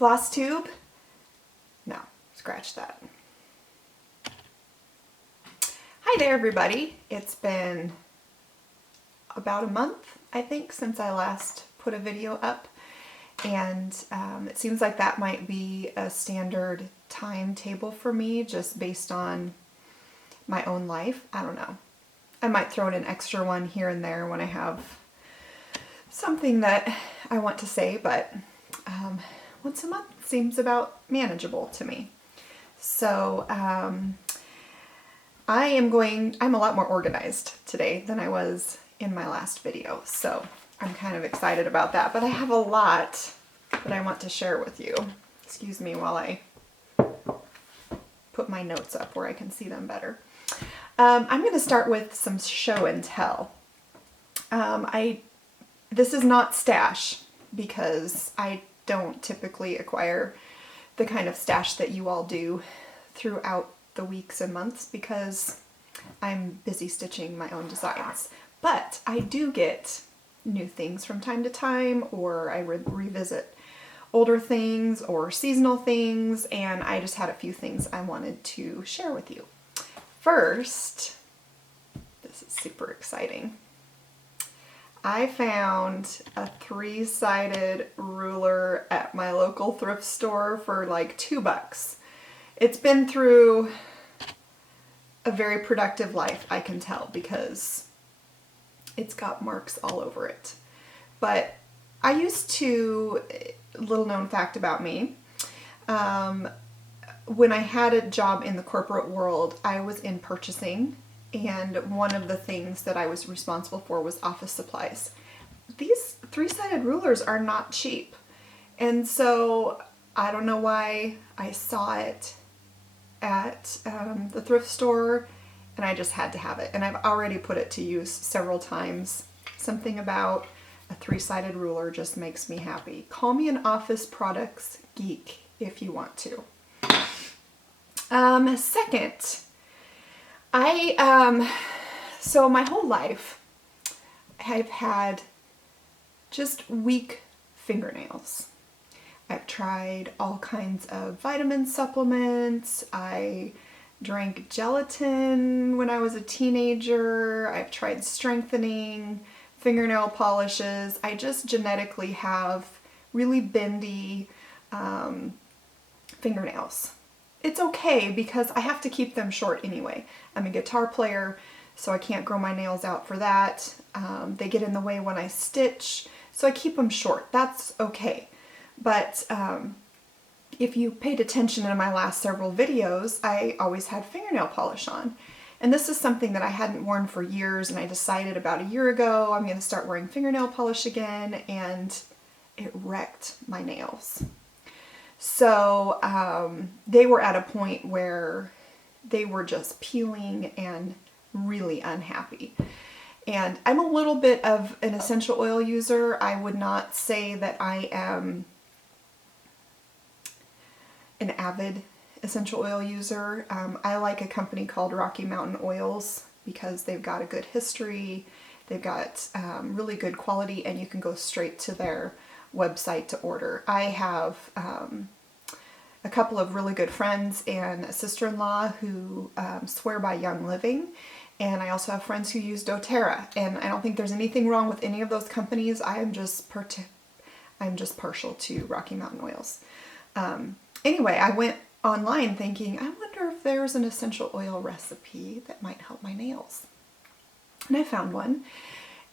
Flosstube. No, scratch that. Hi there, everybody. It's been about a month, I think, since I last put a video up. And it seems like that might be a standard timetable for me, just based on my own life. I don't know. I might throw in an extra one here and there when I have something that I want to say, but once a month seems about manageable to me. So I'm a lot more organized today than I was in my last video, so I'm kind of excited about that, but I have a lot that I want to share with you. Excuse me while I put my notes up where I can see them better. I'm going to start with some show and tell. This is not stash because I don't typically acquire the kind of stash that you all do throughout the weeks and months because I'm busy stitching my own designs. But I do get new things from time to time, or I revisit older things or seasonal things, and I just had a few things I wanted to share with you. First, this is super exciting. I found a 3-sided ruler at my local thrift store for like $2. It's been through a very productive life, I can tell, because it's got marks all over it. But I used to, little known fact about me, when I had a job in the corporate world, I was in purchasing, and one of the things that I was responsible for was office supplies. These 3-sided rulers are not cheap, and so I don't know why I saw it at the thrift store, and I just had to have it. And I've already put it to use several times. Something about a 3-sided ruler just makes me happy. Call me an office products geek if you want to. Second, so my whole life I've had just weak fingernails. I've tried all kinds of vitamin supplements. I drank gelatin when I was a teenager. I've tried strengthening, fingernail polishes. I just genetically have really bendy fingernails. It's okay because I have to keep them short anyway. I'm a guitar player, so I can't grow my nails out for that. They get in the way when I stitch, so I keep them short. That's okay. But if you paid attention in my last several videos, I always had fingernail polish on. And this is something that I hadn't worn for years, and I decided about a year ago I'm going to start wearing fingernail polish again, and it wrecked my nails. So they were at a point where they were just peeling and really unhappy. And I'm a little bit of an essential oil user. I would not say that I am an avid essential oil user. I like a company called Rocky Mountain Oils because they've got a good history, they've got really good quality, and you can go straight to their website to order. I have a couple of really good friends and a sister-in-law who swear by Young Living, and I also have friends who use doTERRA, and I don't think there's anything wrong with any of those companies. I'm just partial to Rocky Mountain Oils. Anyway, I went online thinking, I wonder if there's an essential oil recipe that might help my nails. And I found one.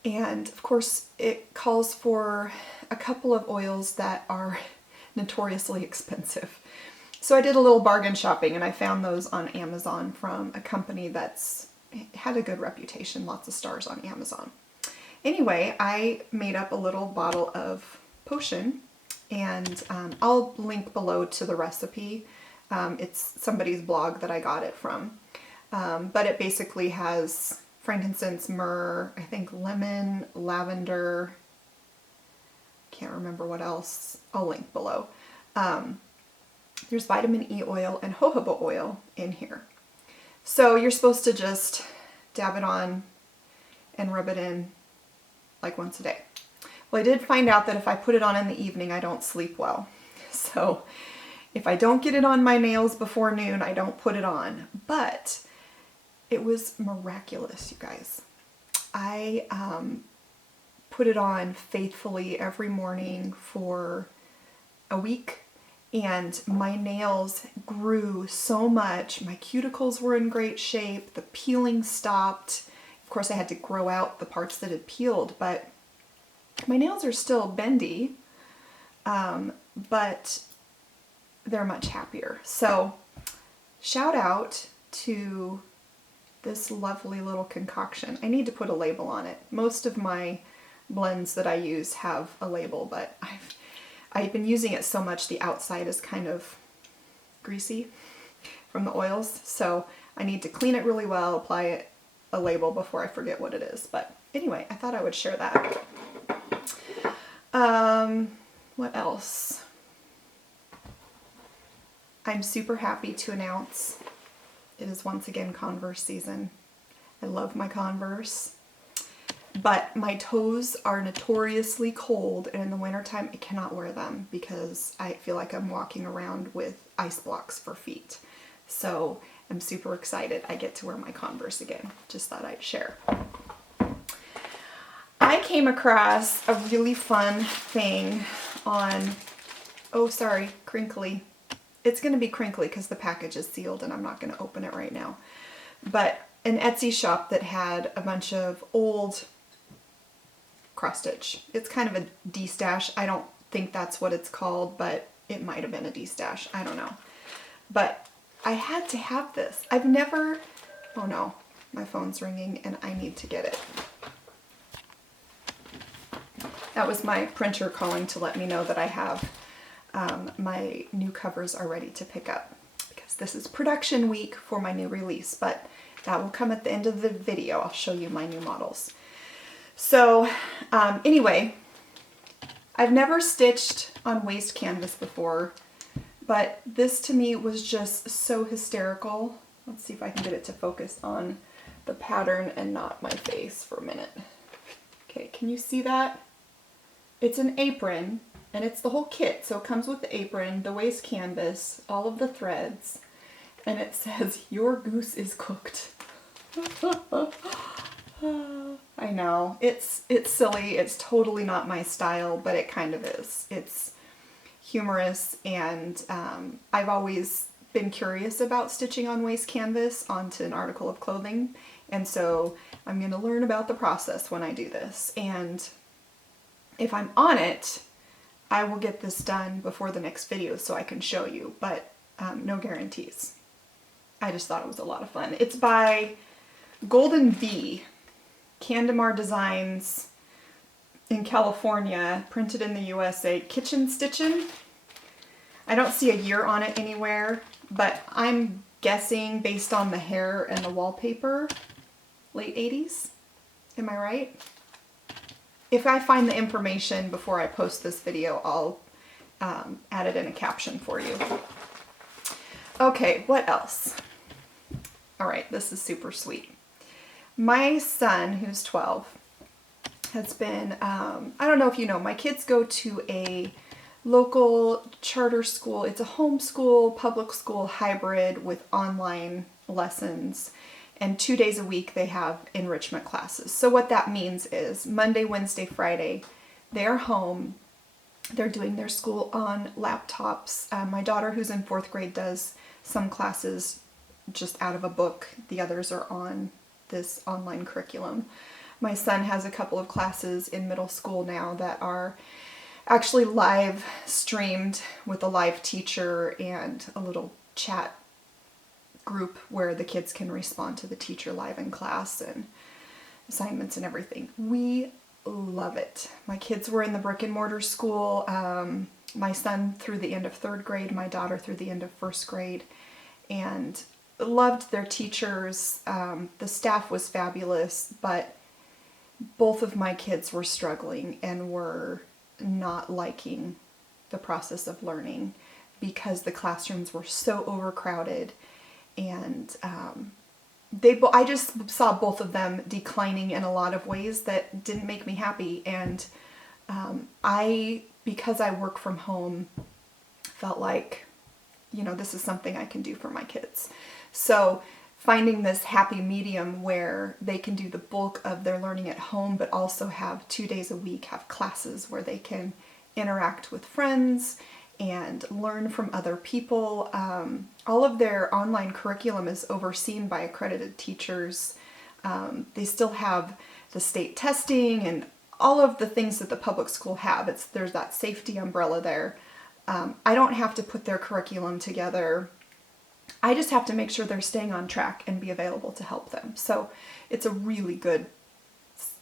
And of course, it calls for a couple of oils that are notoriously expensive. So I did a little bargain shopping, and I found those on Amazon from a company that's had a good reputation, lots of stars on Amazon. Anyway, I made up a little bottle of potion, and I'll link below to the recipe. It's somebody's blog that I got it from. But it basically has frankincense, myrrh, I think lemon, lavender, can't remember what else. I'll link below. There's vitamin E oil and jojoba oil in here. So you're supposed to just dab it on and rub it in like once a day. Well, I did find out that if I put it on in the evening, I don't sleep well. So if I don't get it on my nails before noon, I don't put it on. But it was miraculous, you guys. I put it on faithfully every morning for a week, and my nails grew so much. My cuticles were in great shape. The peeling stopped. Of course, I had to grow out the parts that had peeled, but my nails are still bendy, but they're much happier. So shout out to this lovely little concoction. I need to put a label on it. Most of my blends that I use have a label, but I've been using it so much the outside is kind of greasy from the oils, so I need to clean it really well, apply it a label before I forget what it is. But anyway, I thought I would share that. What else? I'm super happy to announce it is once again Converse season. I love my Converse, but my toes are notoriously cold, and in the wintertime I cannot wear them because I feel like I'm walking around with ice blocks for feet. So I'm super excited I get to wear my Converse again. Just thought I'd share. I came across a really fun thing on, oh sorry, crinkly. It's going to be crinkly because the package is sealed and I'm not going to open it right now. But an Etsy shop that had a bunch of old cross stitch. It's kind of a D-stash. I don't think that's what it's called, but it might have been a D-stash. I don't know. But I had to have this. I've never, oh no, my phone's ringing and I need to get it. That was my printer calling to let me know that I have my new covers are ready to pick up, because this is production week for my new release, but that will come at the end of the video. I'll show you my new models. So anyway, I've never stitched on waste canvas before, but this to me was just so hysterical. Let's see if I can get it to focus on the pattern and not my face for a minute. Okay, can you see that? It's an apron, and it's the whole kit. So it comes with the apron, the waste canvas, all of the threads, and it says, "Your goose is cooked." I know, it's silly. It's totally not my style, but it kind of is. It's humorous, and I've always been curious about stitching on waste canvas onto an article of clothing, and so I'm going to learn about the process when I do this. And if I'm on it, I will get this done before the next video so I can show you, but no guarantees. I just thought it was a lot of fun. It's by Golden Bee, Candemar Designs in California, printed in the USA, Kitchen Stitchin'. I don't see a year on it anywhere, but I'm guessing based on the hair and the wallpaper, late 80s. Am I right? If I find the information before I post this video, I'll add it in a caption for you. Okay, what else? All right, this is super sweet. My son, who's 12, has been, I don't know if you know, my kids go to a local charter school. It's a homeschool, public school hybrid with online lessons. And 2 days a week they have enrichment classes. So what that means is Monday, Wednesday, Friday, they're home. They're doing their school on laptops. My daughter, who's in 4th grade, does some classes just out of a book. The others are on this online curriculum. My son has a couple of classes in middle school now that are actually live streamed with a live teacher and a little chat group where the kids can respond to the teacher live in class and assignments and everything. We love it. My kids were in the brick and mortar school. My son through the end of 3rd grade, my daughter through the end of 1st grade, and loved their teachers. The staff was fabulous, but both of my kids were struggling and were not liking the process of learning because the classrooms were so overcrowded. And I just saw both of them declining in a lot of ways that didn't make me happy. And because I work from home felt like, you know, this is something I can do for my kids. So finding this happy medium where they can do the bulk of their learning at home, but also have 2 days a week, have classes where they can interact with friends and learn from other people. All of their online curriculum is overseen by accredited teachers. They still have the state testing and all of the things that the public school have. There's that safety umbrella there. I don't have to put their curriculum together. I just have to make sure they're staying on track and be available to help them. So it's a really good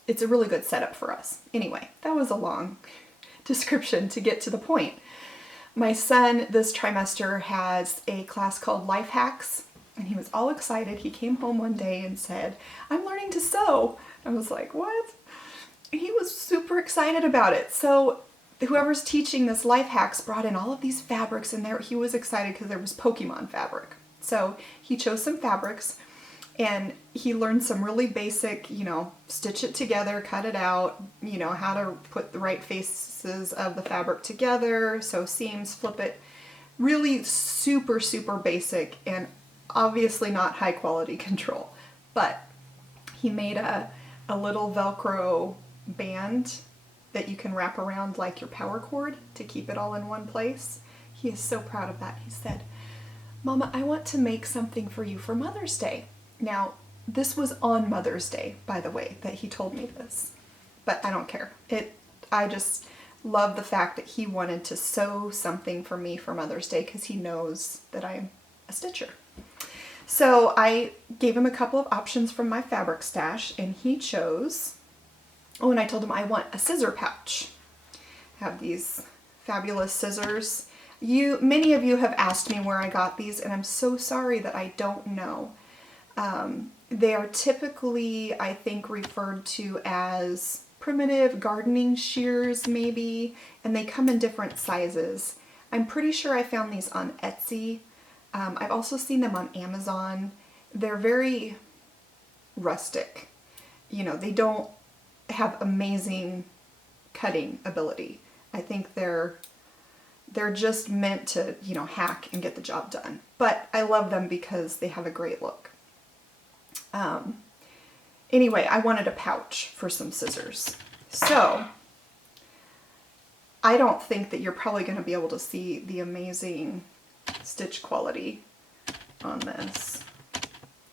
setup for us. Anyway, that was a long description to get to the point. My son this trimester has a class called Life Hacks, and he was all excited. He came home one day and said, "I'm learning to sew." I was like, "What?" He was super excited about it. So whoever's teaching this Life Hacks brought in all of these fabrics, and there he was excited because there was Pokemon fabric. So he chose some fabrics and he learned some really basic, you know, stitch it together, cut it out, you know, how to put the right faces of the fabric together, sew seams, flip it. Really super, super basic and obviously not high quality control. But he made a little Velcro band that you can wrap around like your power cord to keep it all in one place. He is so proud of that. He said, "Mama, I want to make something for you for Mother's Day." Now, this was on Mother's Day, by the way, that he told me this, but I don't care. I just love the fact that he wanted to sew something for me for Mother's Day because he knows that I'm a stitcher. So I gave him a couple of options from my fabric stash, and he chose, and I told him I want a scissor pouch. I have these fabulous scissors. Many of you have asked me where I got these, and I'm so sorry that I don't know. They are typically, I think, referred to as primitive gardening shears, maybe, and they come in different sizes. I'm pretty sure I found these on Etsy. I've also seen them on Amazon. They're very rustic. You know, they don't have amazing cutting ability. I think they're just meant to, you know, hack and get the job done. But I love them because they have a great look. Anyway, I wanted a pouch for some scissors. So I don't think that you're probably going to be able to see the amazing stitch quality on this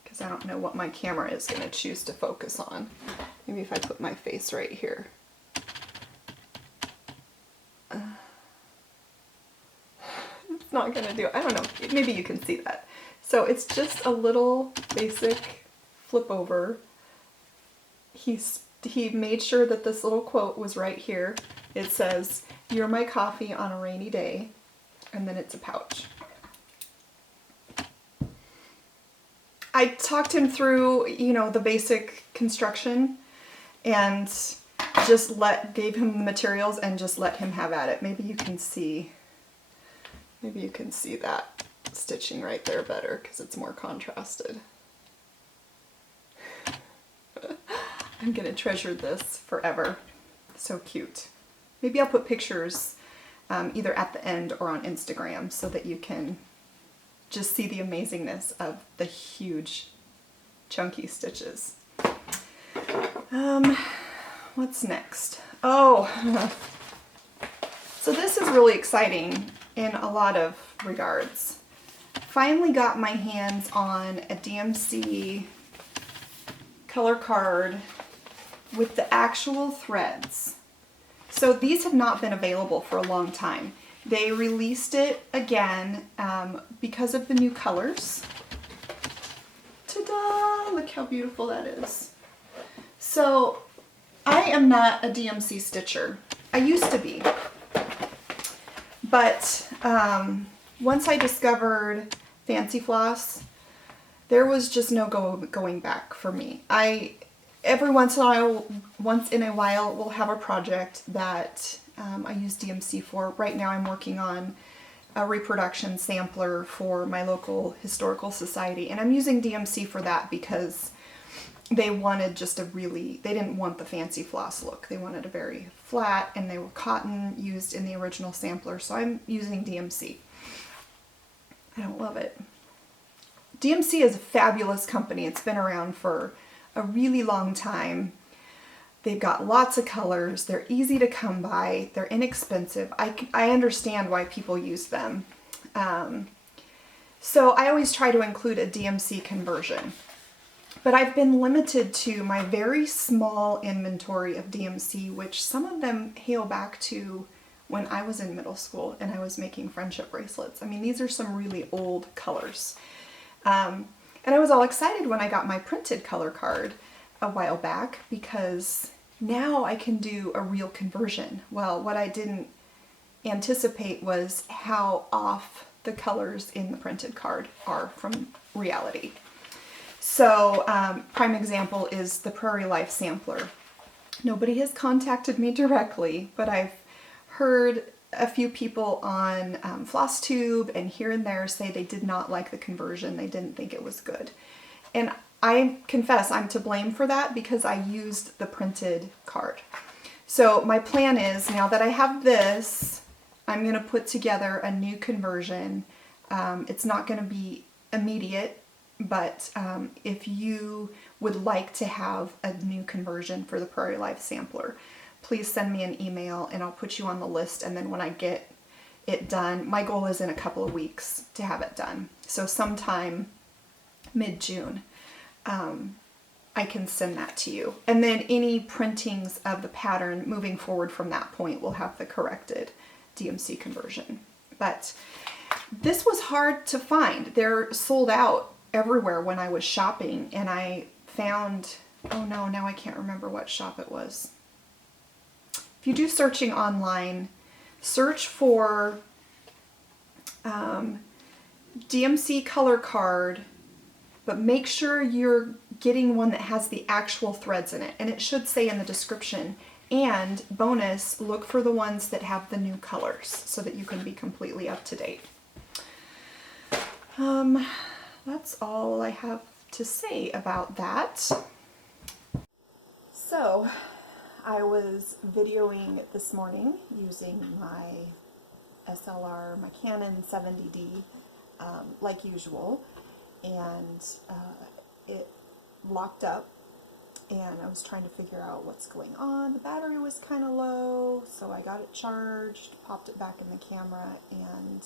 because I don't know what my camera is going to choose to focus on. Maybe if I put my face right here. It's not going to do it. I don't know. Maybe you can see that. So it's just a little basic flip over. He made sure that this little quote was right here. It says, "You're my coffee on a rainy day," and then it's a pouch. I talked him through, you know, the basic construction and just gave him the materials and just let him have at it. Maybe you can see that stitching right there better because it's more contrasted. I'm gonna treasure this forever. So cute. Maybe I'll put pictures either at the end or on Instagram so that you can just see the amazingness of the huge chunky stitches. What's next? Oh, so this is really exciting in a lot of regards. Finally got my hands on a DMC color card with the actual threads. So these have not been available for a long time. They released it again because of the new colors. Ta-da! Look how beautiful that is. So I am not a DMC stitcher. I used to be. But once I discovered Fancy Floss, there was just no going back for me. Every once in a while will have a project that I use DMC for. Right now I'm working on a reproduction sampler for my local historical society, and I'm using DMC for that because they wanted they didn't want the fancy floss look. They wanted a very flat, and they were cotton used in the original sampler, so I'm using DMC. I don't love it. DMC is a fabulous company. It's been around for a really long time. They've got lots of colors. They're easy to come by. They're inexpensive. I understand why people use them. So I always try to include a DMC conversion. But I've been limited to my very small inventory of DMC, which some of them hail back to when I was in middle school and I was making friendship bracelets. I mean, these are some really old colors. And I was all excited when I got my printed color card a while back because now I can do a real conversion. Well, what I didn't anticipate was how off the colors in the printed card are from reality. So, prime example is the Prairie Life Sampler. Nobody has contacted me directly, but I've heard a few people on Flosstube and here and there say they did not like the conversion. They didn't think it was good. And I confess I'm to blame for that because I used the printed card. So my plan is, now that I have this, I'm going to put together a new conversion. It's not going to be immediate, but if you would like to have a new conversion for the Prairie Life Sampler, please send me an email and I'll put you on the list. And then when I get it done, my goal is in a couple of weeks to have it done. So sometime mid-June, I can send that to you. And then any printings of the pattern moving forward from that point will have the corrected DMC conversion. But this was hard to find. They're sold out everywhere when I was shopping, and I found, oh no, now I can't remember what shop it was. If you do searching online, search for DMC color card, but make sure you're getting one that has the actual threads in it. And it should say in the description. And bonus, look for the ones that have the new colors so that you can be completely up to date. That's all I have to say about that. So, I was videoing this morning using my SLR, my Canon 70D, like usual, and it locked up, and I was trying to figure out what's going on. The battery was kind of low, so I got it charged, popped it back in the camera, and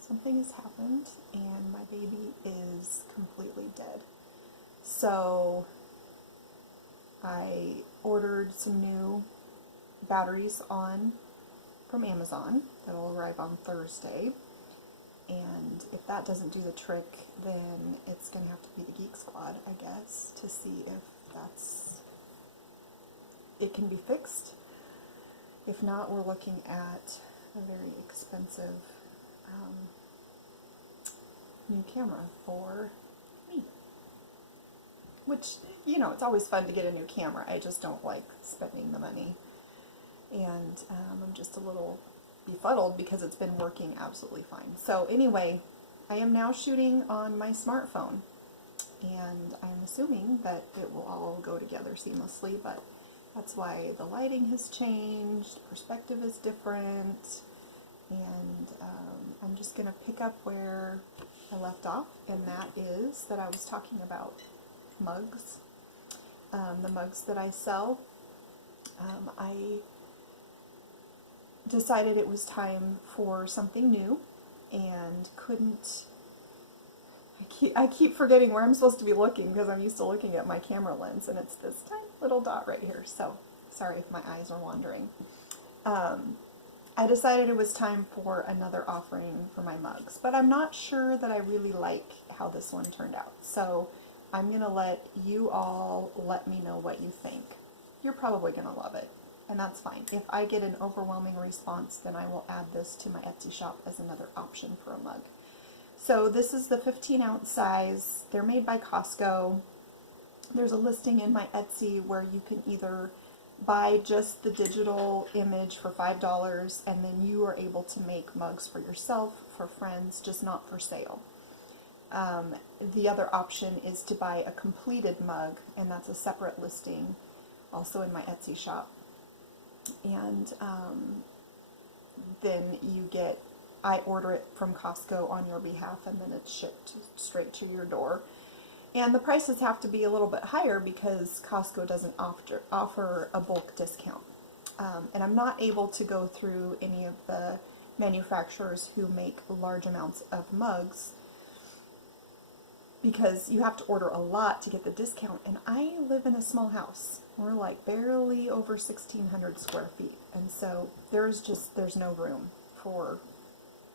something has happened, and my baby is completely dead. So I ordered some new batteries from Amazon that'll arrive on Thursday, and if that doesn't do the trick, then it's going to have to be the Geek Squad, I guess, to see if it can be fixed. If not, we're looking at a very expensive new camera for me. Which, you know, it's always fun to get a new camera. I just don't like spending the money. And I'm just a little befuddled because it's been working absolutely fine. So anyway, I am now shooting on my smartphone. And I'm assuming that it will all go together seamlessly, but that's why the lighting has changed, perspective is different, and I'm just going to pick up where I left off, and that is that I was talking about mugs, the mugs that I sell. I decided it was time for something new, and I keep forgetting where I'm supposed to be looking because I'm used to looking at my camera lens, and it's this tiny little dot right here, so sorry if my eyes are wandering. I decided it was time for another offering for my mugs, but I'm not sure that I really like how this one turned out, so I'm going to let you all let me know what you think. You're probably going to love it, and that's fine. If I get an overwhelming response, then I will add this to my Etsy shop as another option for a mug. So this is the 15-ounce size. They're made by Costco. There's a listing in my Etsy where you can either buy just the digital image for $5, and then you are able to make mugs for yourself, for friends, just not for sale. The other option is to buy a completed mug, and that's a separate listing also in my Etsy shop. And then you get I order it from Costco on your behalf, and then it's shipped straight to your door. And the prices have to be a little bit higher because Costco doesn't offer a bulk discount. And I'm not able to go through any of the manufacturers who make large amounts of mugs because you have to order a lot to get the discount. And I live in a small house. We're like barely over 1,600 square feet. And so there's no room for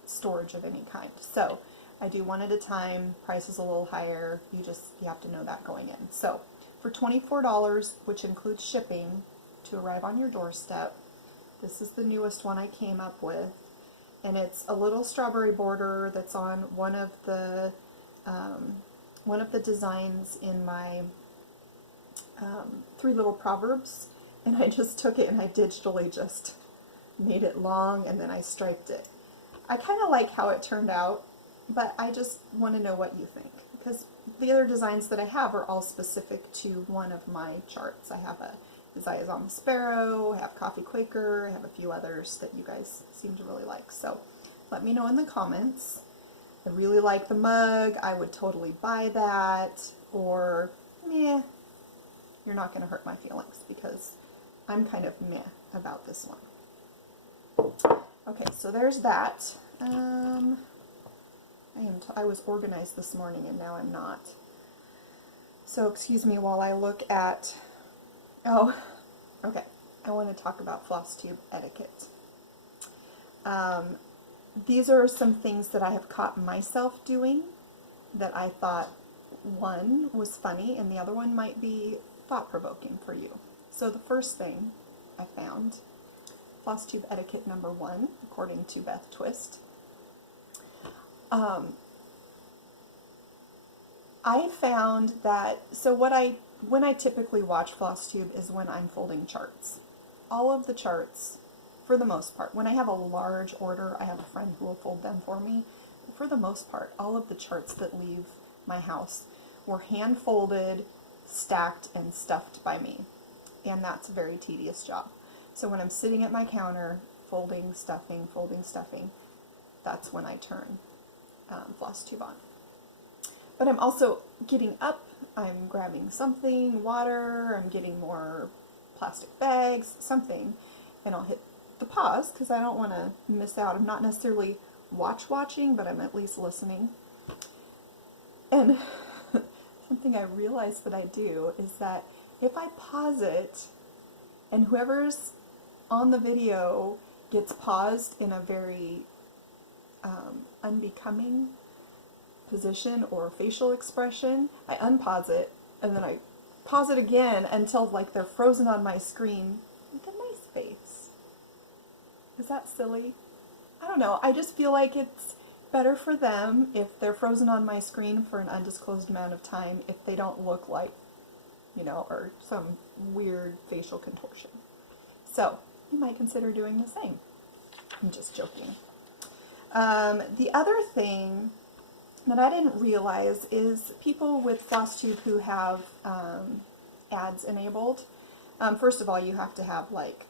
storage of any kind. So I do one at a time. Price is a little higher. You have to know that going in. So for $24, which includes shipping to arrive on your doorstep, this is the newest one I came up with, and it's a little strawberry border that's on one of the designs in my 3 Little Proverbs, and I just took it and I digitally just made it long and then I striped it. I kind of like how it turned out, but I just want to know what you think, because the other designs that I have are all specific to one of my charts. I have a Desires on the Sparrow, I have Coffee Quaker, I have a few others that you guys seem to really like. So let me know in the comments. I really like the mug, I would totally buy that, or meh, you're not going to hurt my feelings because I'm kind of meh about this one. Okay, so there's that. I was organized this morning and now I'm not. So excuse me while I look at, okay, I want to talk about Flosstube etiquette. These are some things that I have caught myself doing that I thought one was funny and the other one might be thought-provoking for you. So the first thing I found, Flosstube etiquette number 1, according to Beth Twist. I found that, when I typically watch Flosstube is when I'm folding charts. All of the charts, for the most part, when I have a large order, I have a friend who will fold them for me. For the most part, all of the charts that leave my house were hand folded, stacked, and stuffed by me. And that's a very tedious job. So when I'm sitting at my counter, folding, stuffing, that's when I turn Flosstube on. But I'm also getting up, I'm grabbing something, water, I'm getting more plastic bags, something, and I'll hit the pause because I don't want to miss out. I'm not necessarily watching, but I'm at least listening. And something I realized that I do is that if I pause it and whoever's on the video gets paused in a very unbecoming position or facial expression, I unpause it and then I pause it again until like they're frozen on my screen with a nice face. Is that silly? I don't know. I just feel like it's better for them if they're frozen on my screen for an undisclosed amount of time if they don't look like, or some weird facial contortion. So you might consider doing the same. I'm just joking. The other thing that I didn't realize is people with Flosstube who have ads enabled. First of all, you have to have like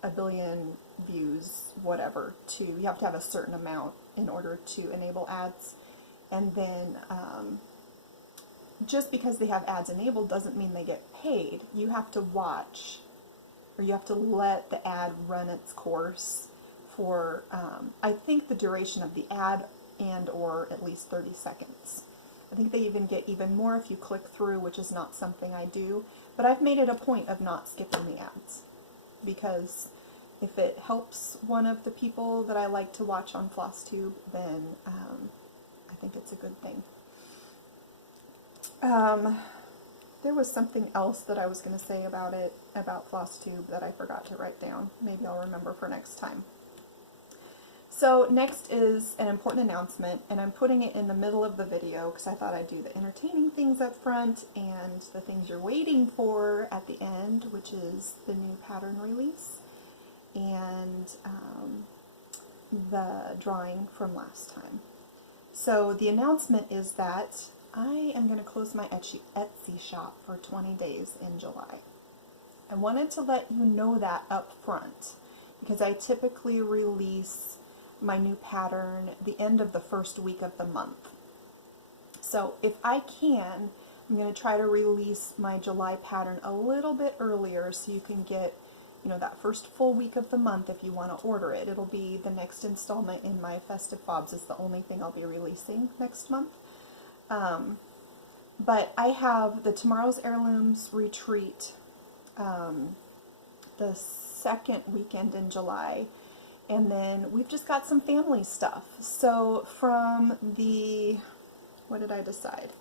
1 billion views, whatever, you have to have a certain amount in order to enable ads. And then just because they have ads enabled doesn't mean they get paid. You have to watch, or you have to let the ad run its course for, I think, the duration of the ad and or at least 30 seconds. I think they even get even more if you click through, which is not something I do, but I've made it a point of not skipping the ads because if it helps one of the people that I like to watch on Flosstube, then I think it's a good thing. There was something else that I was going to say about Flosstube that I forgot to write down. Maybe I'll remember for next time. So next is an important announcement, and I'm putting it in the middle of the video because I thought I'd do the entertaining things up front and the things you're waiting for at the end, which is the new pattern release and the drawing from last time. So the announcement is that I am going to close my Etsy shop for 20 days in July. I wanted to let you know that up front because I typically release my new pattern the end of the first week of the month. So if I can, I'm going to try to release my July pattern a little bit earlier so you can get, you know, that first full week of the month if you want to order it. It'll be the next installment in my Festive Fobs. Is the only thing I'll be releasing next month. But I have the Tomorrow's Heirlooms retreat the second weekend in July, and then we've just got some family stuff. So from the, what did I decide?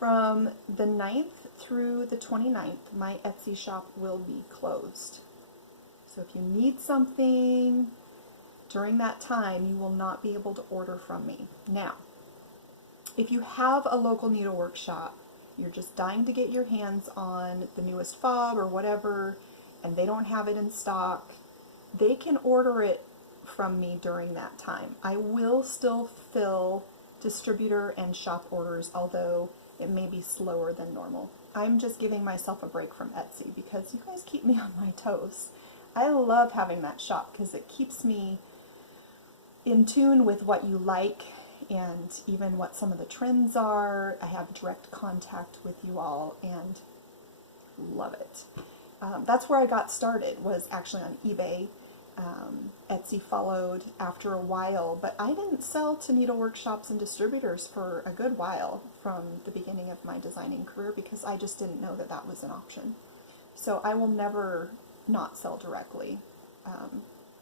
From the 9th through the 29th, my Etsy shop will be closed. So if you need something during that time, you will not be able to order from me. Now, if you have a local needlework shop, you're just dying to get your hands on the newest fob or whatever, and they don't have it in stock, they can order it from me during that time. I will still fill distributor and shop orders, although it may be slower than normal. I'm just giving myself a break from Etsy because you guys keep me on my toes. I love having that shop because it keeps me in tune with what you like and even what some of the trends are. I have direct contact with you all and love it. That's where I got started, was actually on eBay. Etsy followed after a while, but I didn't sell to needlework shops and distributors for a good while from the beginning of my designing career because I just didn't know that that was an option. So I will never not sell directly,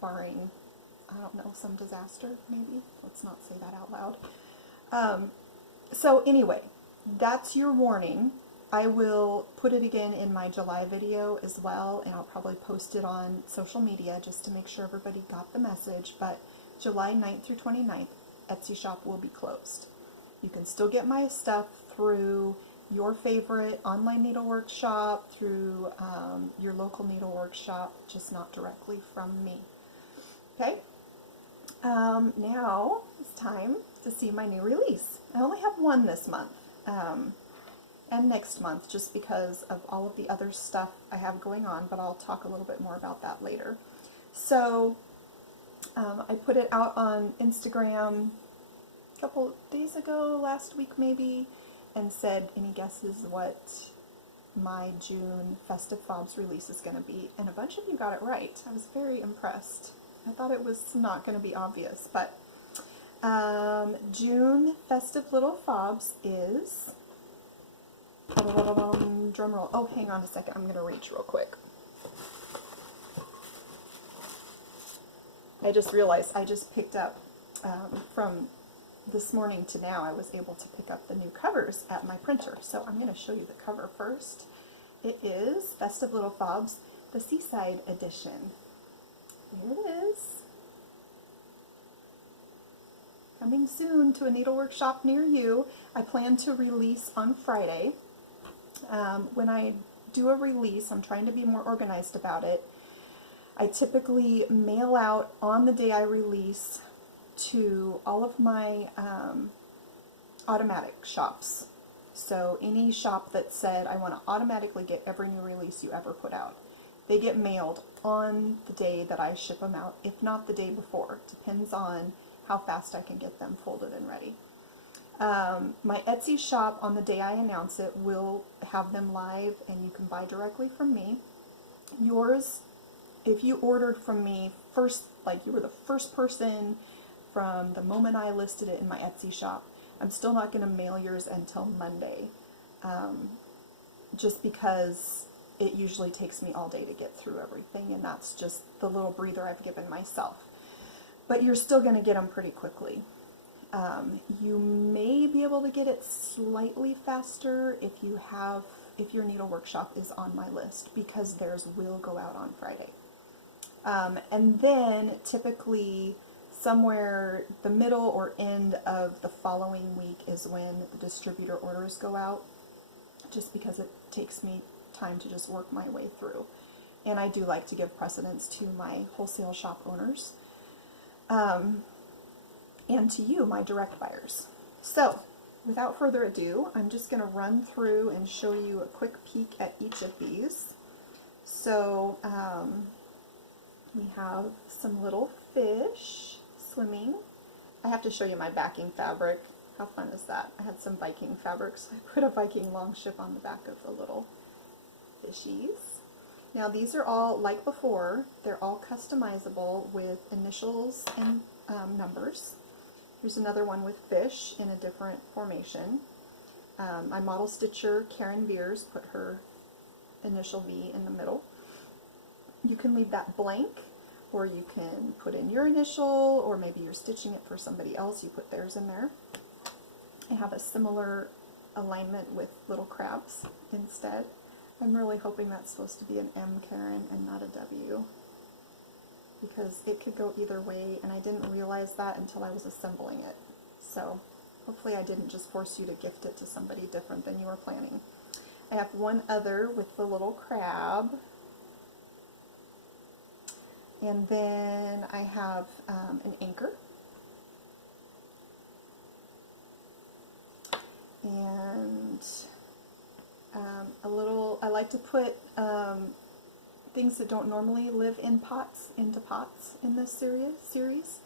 barring, I don't know, some disaster maybe. Let's not say that out loud. So anyway, that's your warning. I will put it again in my July video as well, and I'll probably post it on social media just to make sure everybody got the message. But July 9th through 29th, Etsy shop will be closed. You can still get my stuff through your favorite online needlework shop, through your local needlework shop, just not directly from me. Okay? Now it's time to see my new release. I only have one this month. And next month, just because of all of the other stuff I have going on, but I'll talk a little bit more about that later. So I put it out on Instagram a couple days ago, last week maybe, and said, any guesses what my June Festive Fobs release is going to be? And a bunch of you got it right. I was very impressed. I thought it was not going to be obvious, but June Festive Little Fobs is... drum roll. Oh, hang on a second. I'm going to reach real quick. I just realized I just picked up, from this morning to now, I was able to pick up the new covers at my printer. So I'm going to show you the cover first. It is Festive Little Fobs, the Seaside Edition. Here it is. Coming soon to a needlework shop near you. I plan to release on Friday. When I do a release, I'm trying to be more organized about it. I typically mail out on the day I release to all of my automatic shops. So any shop that said, I want to automatically get every new release you ever put out, they get mailed on the day that I ship them out, if not the day before. Depends on how fast I can get them folded and ready. My Etsy shop, on the day I announce it, will have them live and you can buy directly from me. Yours, if you ordered from me first, like you were the first person from the moment I listed it in my Etsy shop, I'm still not going to mail yours until Monday, just because it usually takes me all day to get through everything, and that's just the little breather I've given myself. But you're still going to get them pretty quickly. You may be able to get it slightly faster if your needlework shop is on my list, because theirs will go out on Friday. And then typically somewhere the middle or end of the following week is when the distributor orders go out, just because it takes me time to just work my way through. And I do like to give precedence to my wholesale shop owners. And to you, my direct buyers. So, without further ado, I'm just going to run through and show you a quick peek at each of these. So, we have some little fish, swimming. I have to show you my backing fabric. How fun is that? I had some Viking fabric, so I put a Viking longship on the back of the little fishies. Now these are all, like before, they're all customizable with initials and numbers. Here's another one with fish in a different formation. My model stitcher, Karen Beers, put her initial V in the middle. You can leave that blank, or you can put in your initial, or maybe you're stitching it for somebody else, you put theirs in there. I have a similar alignment with little crabs instead. I'm really hoping that's supposed to be an M, Karen, and not a W, because it could go either way, and I didn't realize that until I was assembling it. So hopefully I didn't just force you to gift it to somebody different than you were planning. I have one other with the little crab. And then I have an anchor. And I like to put things that don't normally live in pots into pots in this series.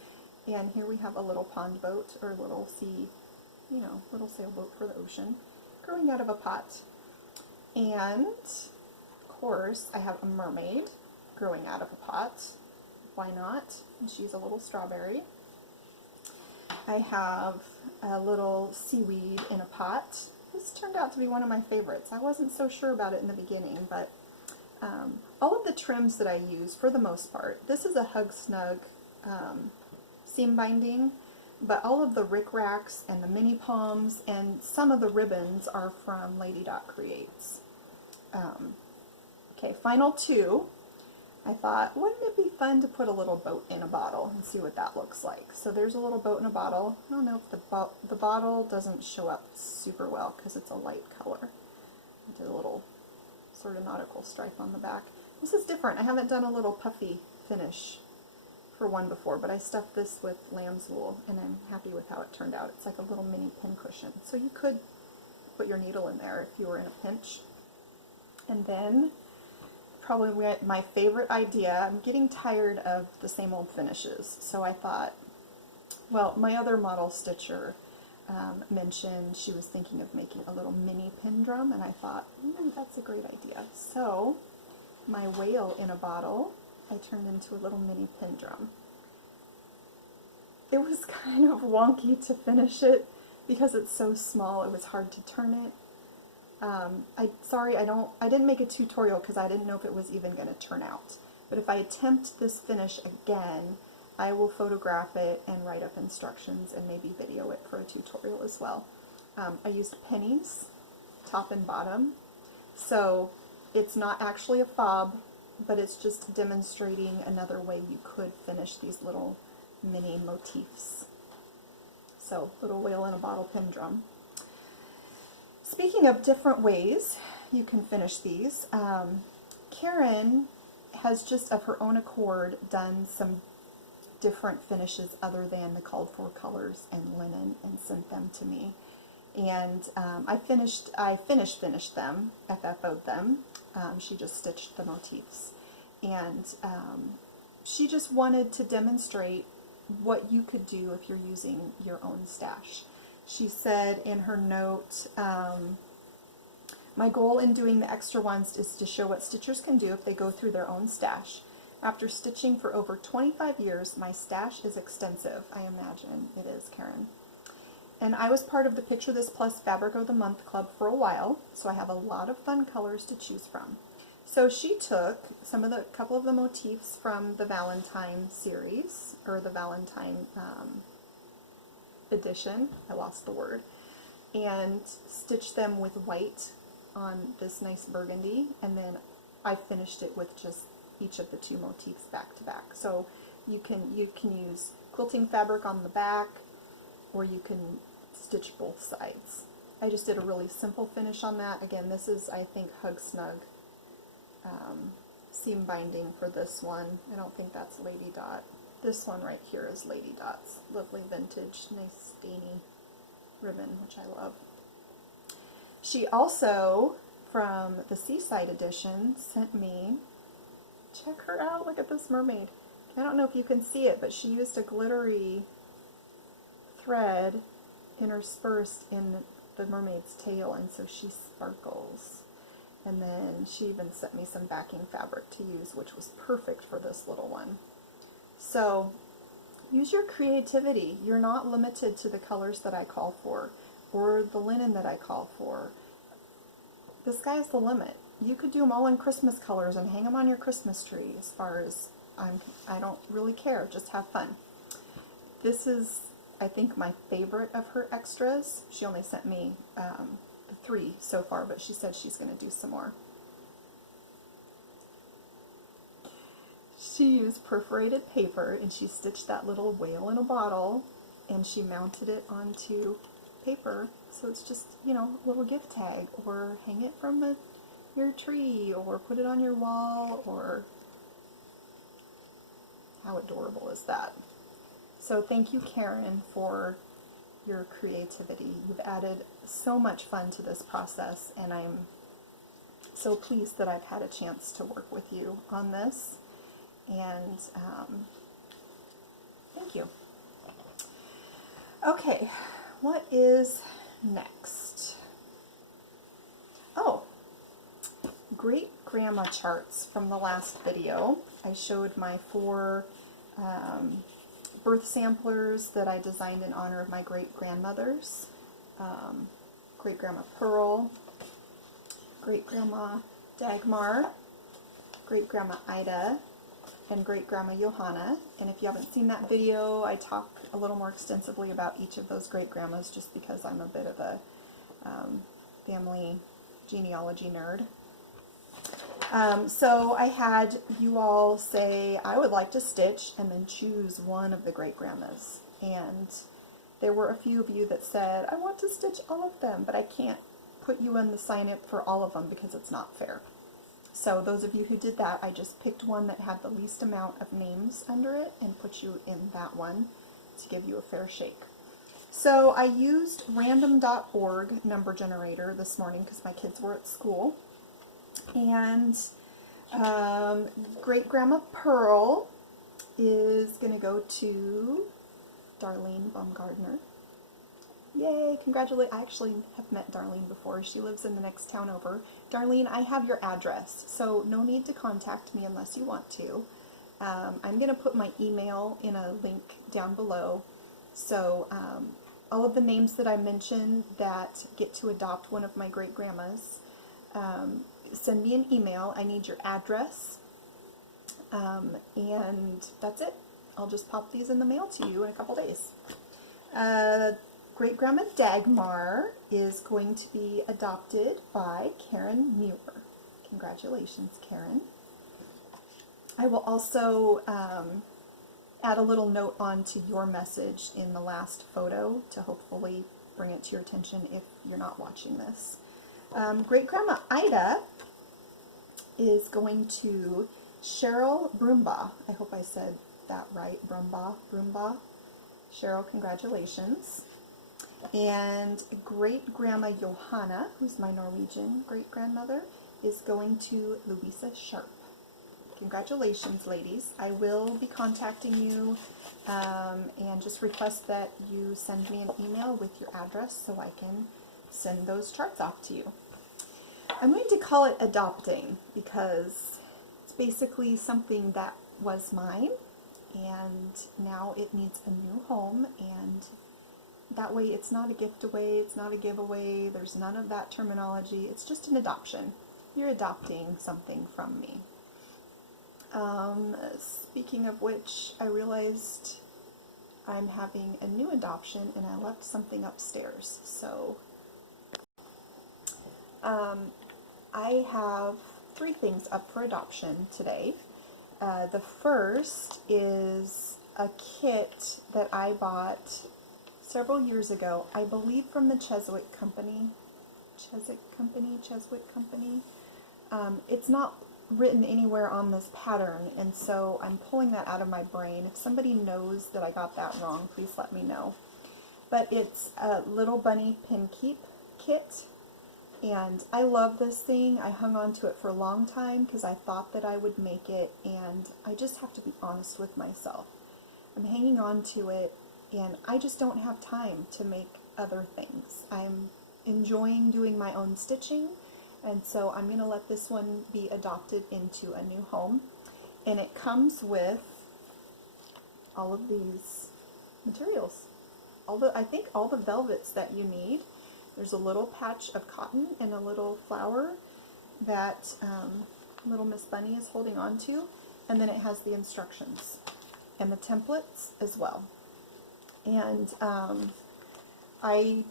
And here we have a little pond boat, or a little little sailboat for the ocean, growing out of a pot. And of course I have a mermaid growing out of a pot. Why not? And she's a little strawberry. I have a little seaweed in a pot. This turned out to be one of my favorites. I wasn't so sure about it in the beginning, but all of the trims that I use, for the most part, this is a Hug Snug seam binding, but all of the rickracks and the mini palms and some of the ribbons are from Lady Dot Creates. Okay, final two. I thought, wouldn't it be fun to put a little boat in a bottle and see what that looks like? So there's a little boat in a bottle. I don't know if the bottle doesn't show up super well because it's a light color. I did a little sort of nautical stripe on the back. This is different. I haven't done a little puffy finish for one before, but I stuffed this with lamb's wool, and I'm happy with how it turned out. It's like a little mini pin cushion. So you could put your needle in there if you were in a pinch. And then probably my favorite idea, I'm getting tired of the same old finishes, so I thought, well, my other model stitcher mentioned she was thinking of making a little mini pin drum, and I thought, that's a great idea. So my whale in a bottle, I turned into a little mini pin drum. It was kind of wonky to finish it because it's so small. It was hard to turn it. I didn't make a tutorial because I didn't know if it was even going to turn out. But if I attempt this finish again, I will photograph it and write up instructions and maybe video it for a tutorial as well. I used pennies, top and bottom, so it's not actually a fob, but it's just demonstrating another way you could finish these little mini motifs. So, little whale in a bottle pin drum. Speaking of different ways you can finish these, Karen has just of her own accord done some different finishes other than the called for colors and linen and sent them to me. And I finished them, FFO'd them. She just stitched the motifs. And she just wanted to demonstrate what you could do if you're using your own stash. She said in her note, my goal in doing the extra ones is to show what stitchers can do if they go through their own stash. After stitching for over 25 years, my stash is extensive. I imagine it is, Karen. And I was part of the Picture This Plus Fabric of the Month Club for a while, so I have a lot of fun colors to choose from. So she took a couple of the motifs from the Valentine series, or the Valentine edition, I lost the word, and stitched them with white on this nice burgundy, and then I finished it with just each of the two motifs back to back. So you can use quilting fabric on the back, or you can stitch both sides. I just did a really simple finish on that. Again, this is, I think, Hug Snug seam binding for this one. I don't think that's Lady Dot. This one right here is Lady Dot's lovely vintage, nice stainy ribbon, which I love. She also, from the Seaside edition, sent me, check her out, look at this mermaid. I don't know if you can see it, but she used a glittery thread interspersed in the mermaid's tail, and so she sparkles. And then she even sent me some backing fabric to use, which was perfect for this little one. So use your creativity. You're not limited to the colors that I call for or the linen that I call for. The sky's the limit. You could do them all in Christmas colors and hang them on your Christmas tree. As far as I don't really care. Just have fun. This is, I think, my favorite of her extras. She only sent me 3 so far, but she said she's going to do some more. She used perforated paper and she stitched that little whale in a bottle and she mounted it onto paper, so it's just, you know, a little gift tag, or hang it from your tree, or put it on your wall, or how adorable is that? So thank you, Karen, for your creativity. You've added so much fun to this process, and I'm so pleased that I've had a chance to work with you on this, and thank you. Okay, what is next? Oh, great grandma charts from the last video. I showed my 4 birth samplers that I designed in honor of my great-grandmothers. Great-grandma Pearl, great-grandma Dagmar, great-grandma Ida, and great-grandma Johanna. And if you haven't seen that video, I talk a little more extensively about each of those great-grandmas just because I'm a bit of a family genealogy nerd. So I had you all say, I would like to stitch, and then choose one of the great-grandmas. And there were a few of you that said, I want to stitch all of them, but I can't put you in the sign-up for all of them because it's not fair. So those of you who did that, I just picked one that had the least amount of names under it and put you in that one to give you a fair shake. So I used random.org number generator this morning because my kids were at school. And great-grandma Pearl is going to go to Darlene Baumgardner. Yay, congratulations. I actually have met Darlene before. She lives in the next town over. Darlene, I have your address, so no need to contact me unless you want to. I'm going to put my email in a link down below. So all of the names that I mentioned that get to adopt one of my great-grandmas, send me an email. I need your address, and that's it. I'll just pop these in the mail to you in a couple days. Great-grandma Dagmar is going to be adopted by Karen Muir. Congratulations, Karen. I will also add a little note onto your message in the last photo to hopefully bring it to your attention if you're not watching this. Great-grandma Ida is going to Cheryl Broomba. I hope I said that right. Broomba. Cheryl, congratulations. And great-grandma Johanna, who's my Norwegian great-grandmother, is going to Louisa Sharp. Congratulations, ladies. I will be contacting you and just request that you send me an email with your address so I can send those charts off to you. I'm going to call it adopting because it's basically something that was mine and now it needs a new home, and that way it's not a gift away, it's not a giveaway, there's none of that terminology, it's just an adoption. You're adopting something from me. Speaking of which, I realized I'm having a new adoption and I left something upstairs. So I have 3 things up for adoption today. The first is a kit that I bought several years ago, I believe from the Cheswick Company. It's not written anywhere on this pattern, and so I'm pulling that out of my brain. If somebody knows that I got that wrong, please let me know. But it's a little bunny pin keep kit, And I love this thing. I hung on to it for a long time because I thought that I would make it, and I just have to be honest with myself. I'm hanging on to it, and I just don't have time to make other things. I'm enjoying doing my own stitching, and so I'm going to let this one be adopted into a new home. And it comes with all of these materials. I think all the velvets that you need. There's a little patch of cotton and a little flower that little Miss Bunny is holding on to, and then it has the instructions and the templates as well. And I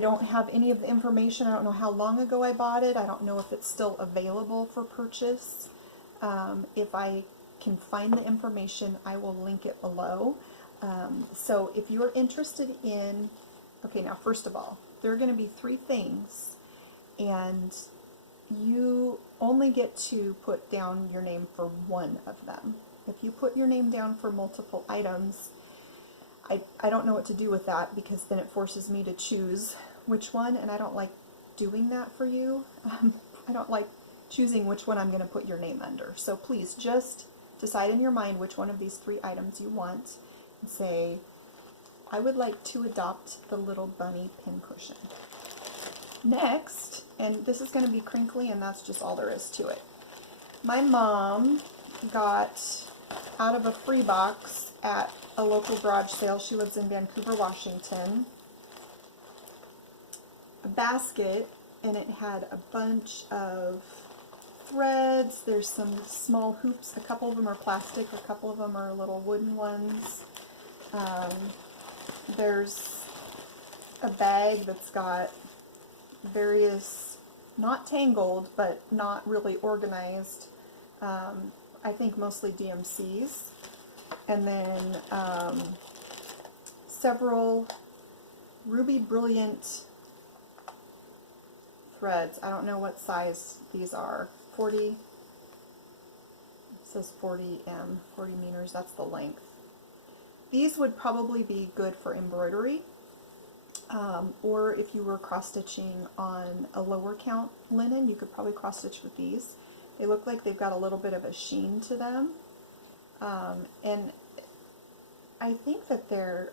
don't have any of the information. I don't know how long ago I bought it. I don't know if it's still available for purchase. If I can find the information, I will link it below. So if you're interested in, okay, now first of all, there are going to be 3 things, and you only get to put down your name for one of them. If you put your name down for multiple items, I don't know what to do with that, because then it forces me to choose which one, and I don't like doing that for you. I don't like choosing which one I'm going to put your name under. So please just decide in your mind which one of these 3 items you want, and say, I would like to adopt the little bunny pincushion. Next, and this is going to be crinkly, and that's just all there is to it. My mom got out of a free box at a local garage sale. She lives in Vancouver, Washington. A basket, and it had a bunch of threads. There's some small hoops. A couple of them are plastic, a couple of them are little wooden ones. There's a bag that's got various, not tangled, but not really organized, I think mostly DMCs. And then several Ruby Brilliant threads. I don't know what size these are. 40, it says 40 meters, that's the length. These would probably be good for embroidery, or if you were cross-stitching on a lower count linen, you could probably cross-stitch with these. They look like they've got a little bit of a sheen to them, and I think that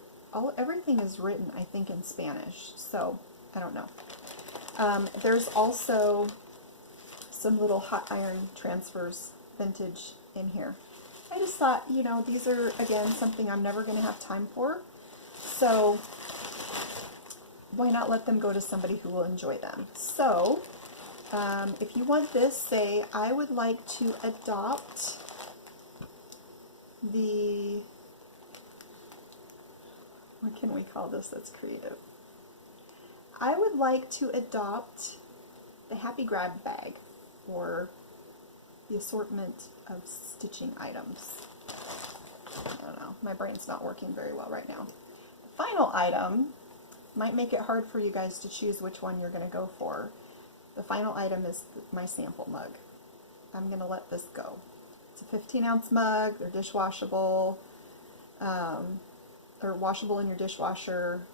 everything is written, I think, in Spanish, so I don't know. There's also some little hot iron transfers, vintage, in here. I just thought, you know, these are, again, something I'm never going to have time for, so why not let them go to somebody who will enjoy them? So, if you want this, say, I would like to adopt the, what can we call this that's creative? I would like to adopt the Happy Grab bag, or the assortment of stitching items. I don't know, my brain's not working very well right now. The final item might make it hard for you guys to choose which one you're going to go for. The final item is my sample mug. I'm going to let this go. It's a 15-ounce mug. They're dishwashable, or washable in your dishwasher.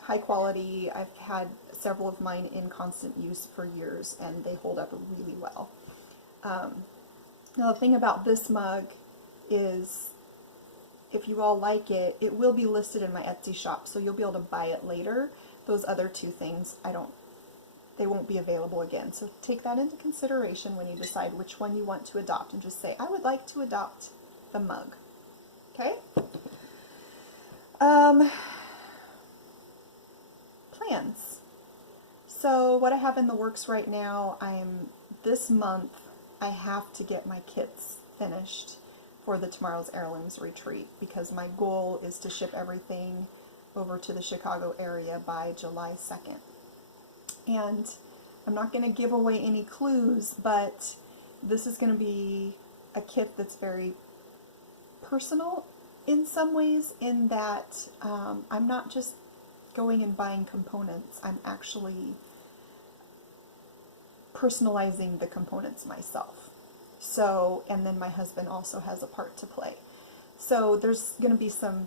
High quality. I've had several of mine in constant use for years, and they hold up really well. Now the thing about this mug is, if you all like it, it will be listed in my Etsy shop, so you'll be able to buy it later. Those other 2 things, they won't be available again. So take that into consideration when you decide which one you want to adopt, and just say, I would like to adopt the mug. Okay? Plans. So what I have in the works right now, this month, I have to get my kits finished for the Tomorrow's Heirlooms retreat, because my goal is to ship everything over to the Chicago area by July 2nd. And I'm not going to give away any clues, but this is going to be a kit that's very personal in some ways, in that I'm not just going and buying components, I'm actually personalizing the components myself. So, and then my husband also has a part to play. So there's going to be some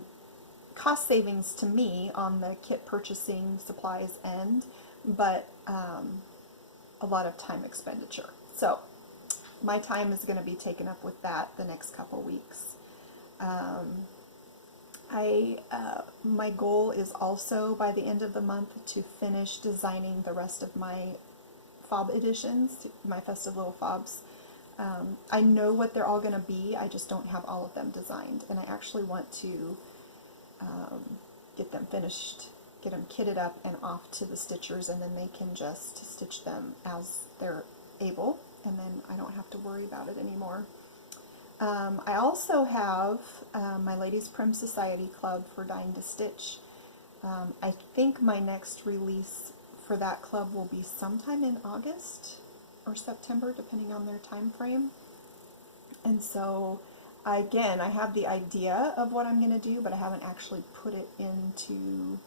cost savings to me on the kit purchasing supplies end, but a lot of time expenditure. So my time is going to be taken up with that the next couple weeks. My goal is also by the end of the month to finish designing the rest of my fob editions, my Festive little fobs. I know what they're all going to be, I just don't have all of them designed, and I actually want to get them finished, get them kitted up and off to the stitchers, and then they can just stitch them as they're able, and then I don't have to worry about it anymore. I also have my Ladies Creme Society Club for Dying to Stitch. I think my next release for that club will be sometime in August or September, depending on their time frame. And so, again, I have the idea of what I'm going to do, but I haven't actually put it into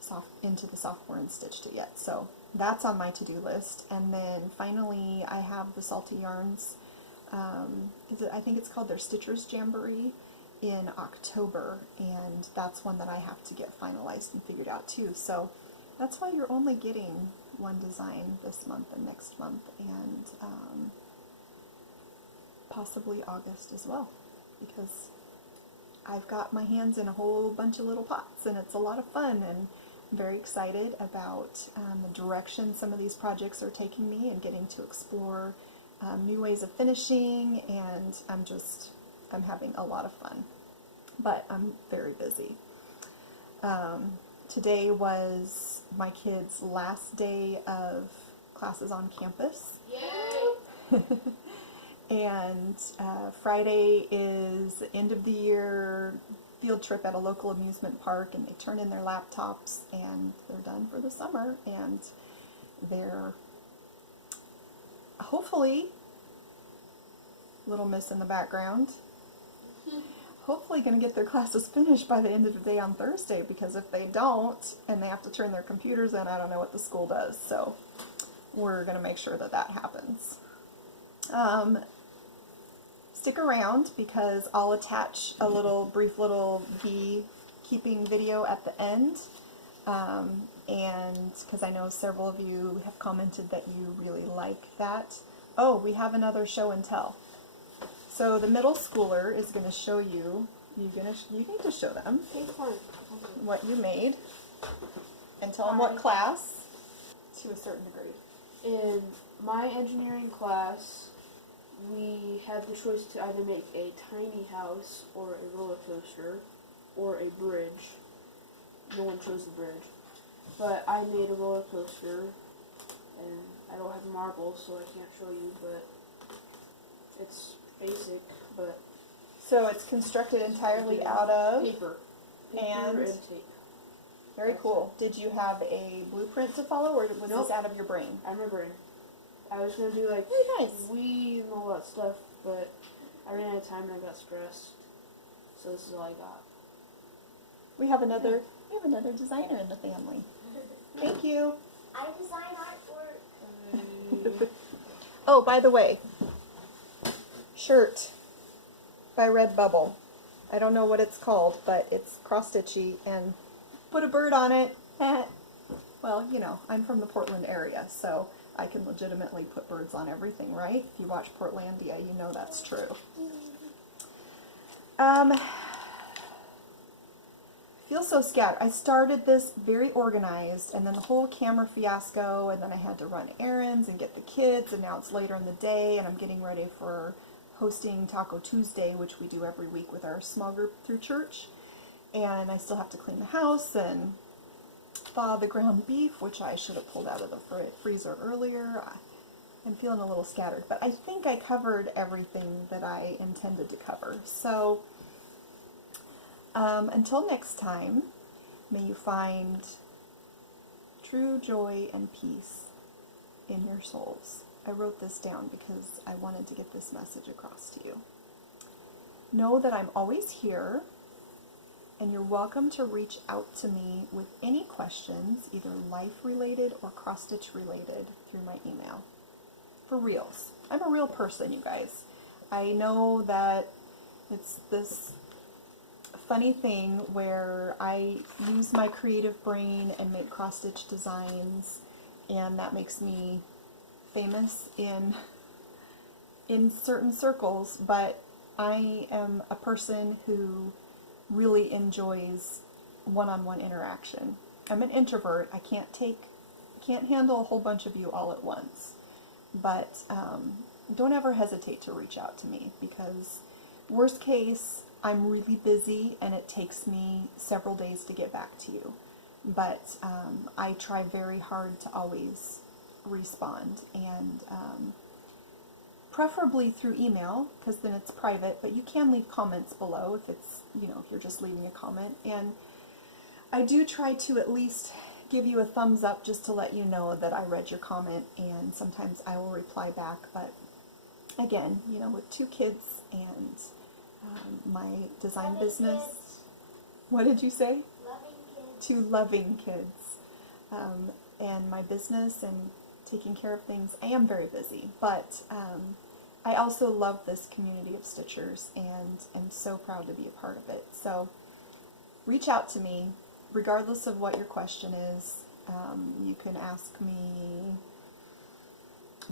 the software and stitched it yet. So that's on my to-do list. And then finally, I have the Salty Yarns. I think it's called their Stitchers Jamboree in October, and that's one that I have to get finalized and figured out too. So that's why you're only getting one design this month and next month, and possibly August as well, because I've got my hands in a whole bunch of little pots, and it's a lot of fun, and I'm very excited about the direction some of these projects are taking me and getting to explore new ways of finishing, and I'm having a lot of fun, but I'm very busy. Today was my kids' last day of classes on campus. Yay! And Friday is the end of the year field trip at a local amusement park, and they turn in their laptops and they're done for the summer, and they're hopefully, little miss in the background, hopefully going to get their classes finished by the end of the day on Thursday, because if they don't and they have to turn their computers in, I don't know what the school does. So we're going to make sure that that happens. Stick around, because I'll attach a brief little beekeeping video at the end, and because I know several of you have commented that you really like that. Oh, we have another show and tell. So the middle schooler is going to show you. You need to show them what you made, and tell them what class, to a certain degree. In my engineering class, we had the choice to either make a tiny house, or a roller coaster, or a bridge. No one chose the bridge. But I made a roller coaster, and I don't have marbles, so I can't show you, but it's basic, but... So it's constructed entirely out of... Paper and tape. Very cool. Did you have a blueprint to follow, or was this out of your brain? Out of my brain. I was going to do like weed and all that stuff, but I ran out of time and I got stressed. So this is all I got. We have another designer in the family. Thank you. I design artwork. Oh, by the way, shirt by Redbubble. I don't know what it's called, but it's cross-stitchy, and put a bird on it. Well, you know, I'm from the Portland area, so I can legitimately put birds on everything, right? If you watch Portlandia, you know that's true. I feel so scattered. I started this very organized, and then the whole camera fiasco, and then I had to run errands and get the kids, and now it's later in the day, and I'm getting ready for hosting Taco Tuesday, which we do every week with our small group through church. And I still have to clean the house and thaw the ground beef, which I should have pulled out of the freezer earlier. I'm feeling a little scattered, but I think I covered everything that I intended to cover. So until next time, may you find true joy and peace in your souls. I wrote this down because I wanted to get this message across to you. Know that I'm always here, and you're welcome to reach out to me with any questions, either life-related or cross-stitch related, through my email. For reals. I'm a real person, you guys. I know that it's this funny thing where I use my creative brain and make cross-stitch designs, and that makes me famous in certain circles, but I am a person who really enjoys one-on-one interaction. I'm an introvert. I can't handle a whole bunch of you all at once, but don't ever hesitate to reach out to me, because worst case, I'm really busy and it takes me several days to get back to you. But I try very hard to always respond, and preferably through email, because then it's private, but you can leave comments below if it's, if you're just leaving a comment. And I do try to at least give you a thumbs up just to let you know that I read your comment, and sometimes I will reply back. But again, with 2 kids and my design business. What did you say? Loving kids. 2 loving kids. And my business and taking care of things. I am very busy, but I also love this community of Stitchers and am so proud to be a part of it. So reach out to me, regardless of what your question is. You can ask me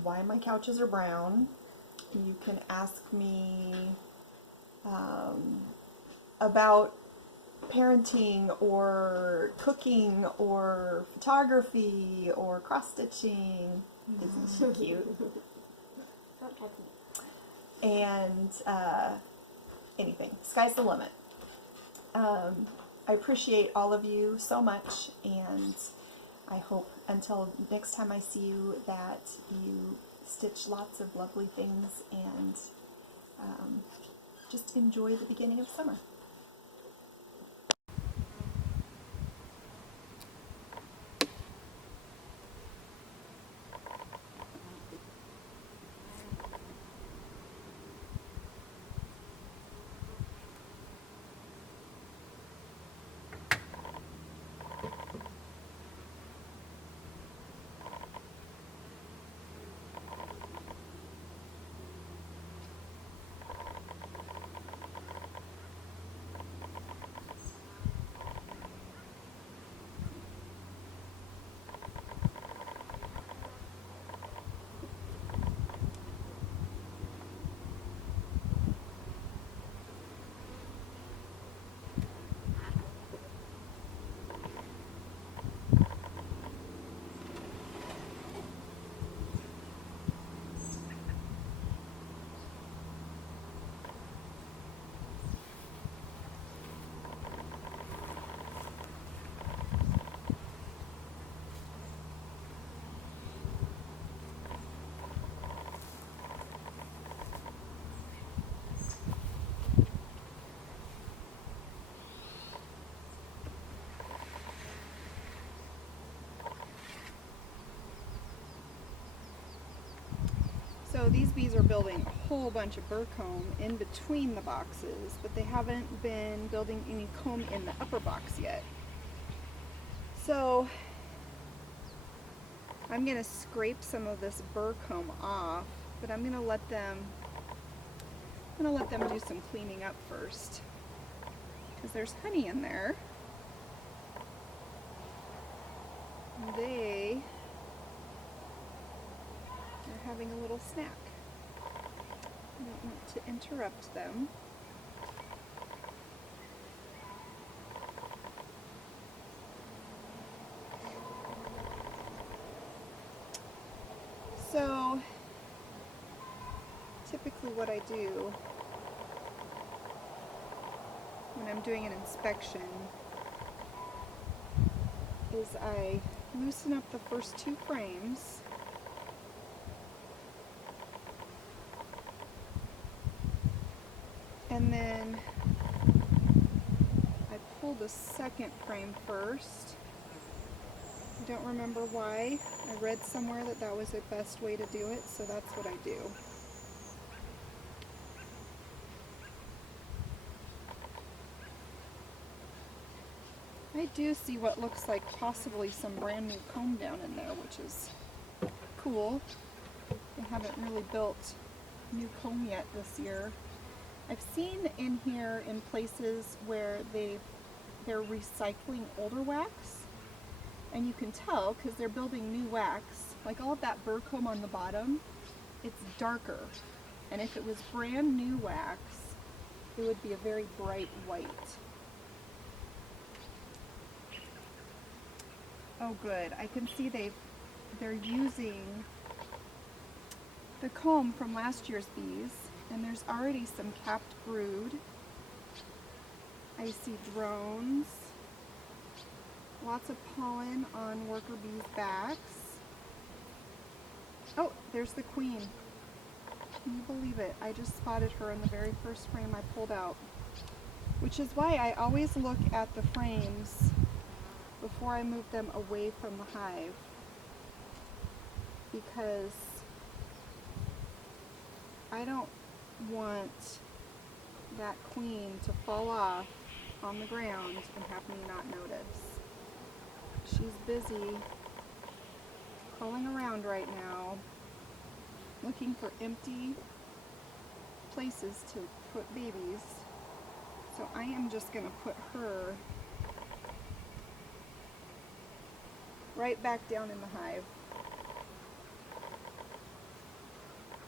why my couches are brown. You can ask me about parenting or cooking or photography or cross-stitching. Isn't she cute? Don't touch me. And anything. Sky's the limit. I appreciate all of you so much, and I hope until next time I see you that you stitch lots of lovely things and just enjoy the beginning of summer. So these bees are building a whole bunch of burr comb in between the boxes, but they haven't been building any comb in the upper box yet. So I'm going to scrape some of this burr comb off, but I'm going to let them do some cleaning up first, because there's honey in there. And they're having a little snack. I don't want to interrupt them. So typically what I do when I'm doing an inspection is I loosen up the first 2 frames, and then I pull the second frame first. I don't remember why. I read somewhere that that was the best way to do it, so that's what I do. I do see what looks like possibly some brand new comb down in there, which is cool. They haven't really built new comb yet this year. I've seen in here in places where they're recycling older wax, And you can tell because they're building new wax. Like all of that burr comb on the bottom, it's darker. And if it was brand new wax, it would be a very bright white. Oh good, I can see they're using the comb from last year's bees, and there's already some capped brood. I see drones, lots of pollen on worker bees' backs. Oh, there's the queen. Can you believe it? I just spotted her in the very first frame I pulled out. Which is why I always look at the frames before I move them away from the hive. Because I don't want that queen to fall off on the ground and have me not notice. She's busy crawling around right now, looking for empty places to put babies. So I am just going to put her right back down in the hive.